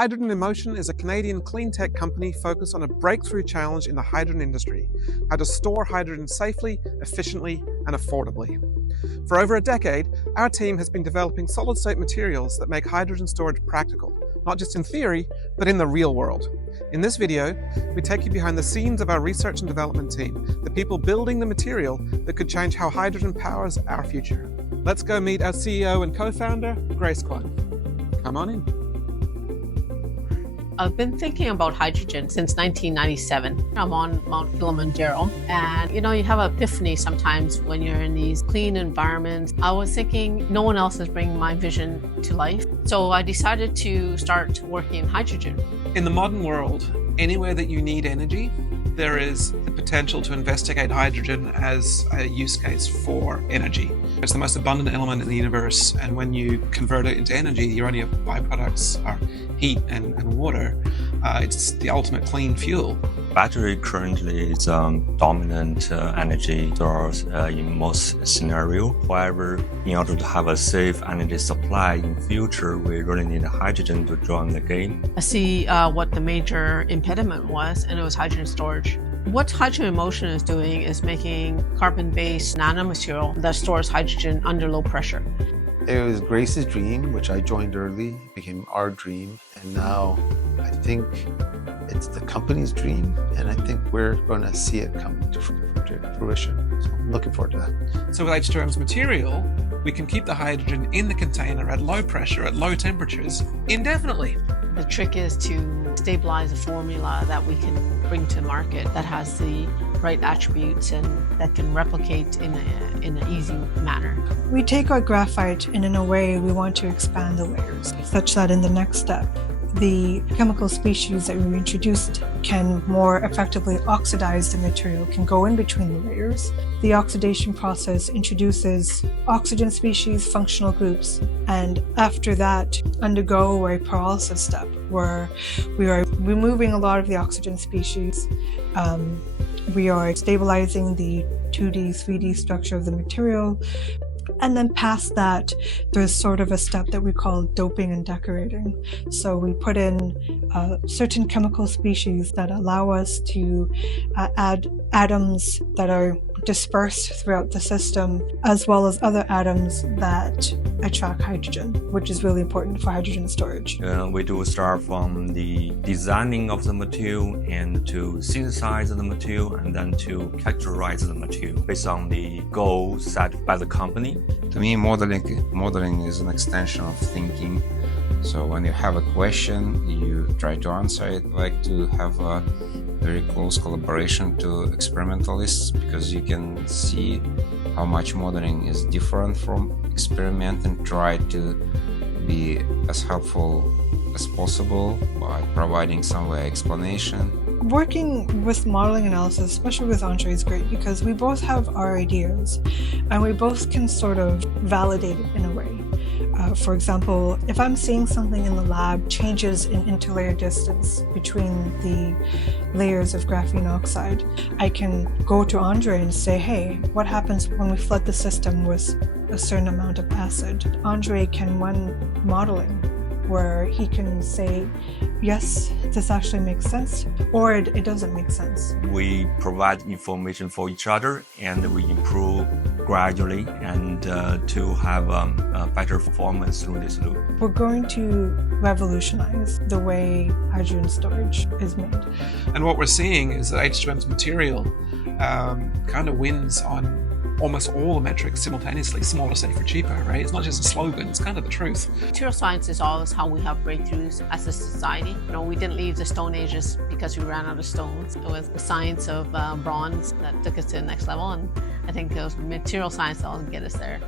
Hydrogen in Motion is a Canadian clean tech company focused on a breakthrough challenge in the hydrogen industry: how to store hydrogen safely, efficiently, and affordably. For over a decade, our team has been developing solid-state materials that make hydrogen storage practical, not just in theory, but in the real world. In this video, we take you behind the scenes of our research and development team, the people building the material that could change how hydrogen powers our future. Let's go meet our CEO and co-founder, Grace Kwon. Come on in. I've been thinking about hydrogen since 1997. I'm on Mount Kilimanjaro, and you have an epiphany sometimes when you're in these clean environments. I was thinking no one else is bringing my vision to life, so I decided to start working in hydrogen. In the modern world, anywhere that you need energy, there is the potential to investigate hydrogen as a use case for energy. It's the most abundant element in the universe, and when you convert it into energy, your only byproducts are heat and water. It's the ultimate clean fuel. Battery currently is dominant energy source in most scenarios. However, in order to have a safe energy supply in future, we really need hydrogen to join the game. I see what the major impediment was, and it was hydrogen storage. What H2M in Motion is doing is making carbon-based nanomaterial that stores hydrogen under low pressure. It was Grace's dream, which I joined early, became our dream, and now I think it's the company's dream, and I think we're going to see it come to fruition. So I'm looking forward to that. So with H2M's material, we can keep the hydrogen in the container at low pressure, at low temperatures, indefinitely. The trick is to stabilize a formula that we can bring to market that has the right attributes and that can replicate in an easy manner. We take our graphite and in a way we want to expand the layers such that in the next step, the chemical species that we introduced can more effectively oxidize the material, can go in between the layers. The oxidation process introduces oxygen species, functional groups, and after that undergo a pyrolysis step where we are removing a lot of the oxygen species. We are stabilizing the 2D, 3D structure of the material. And then past that, there's sort of a step that we call doping and decorating. So we put in certain chemical species that allow us to add atoms that are dispersed throughout the system, as well as other atoms that attract hydrogen, which is really important for hydrogen storage. We do start from the designing of the material and to synthesize the material and then to characterize the material based on the goal set by the company. To me, modeling is an extension of thinking. So when you have a question, you try to answer it. I like to have a very close collaboration to experimentalists because you can see how much modeling is different from experiment and try to be as helpful as possible by providing some way explanation. Working with modeling analysis, especially with Andre, is great because we both have our ideas and we both can sort of validate it in a way. For example, if I'm seeing something in the lab, changes in interlayer distance between the layers of graphene oxide, I can go to Andre and say, hey, what happens when we flood the system with a certain amount of acid? Andre can run modeling where he can say, yes, this actually makes sense, or it doesn't make sense. We provide information for each other and we improve gradually and to have a better performance through this loop. We're going to revolutionize the way hydrogen storage is made. And what we're seeing is that H2M's material kind of wins on almost all the metrics simultaneously. Smaller, safer, cheaper, right? It's not just a slogan, it's kind of the truth. Material science is always how we have breakthroughs as a society. We didn't leave the Stone Ages because we ran out of stones. It was the science of bronze that took us to the next level, and I think it was material science that will get us there.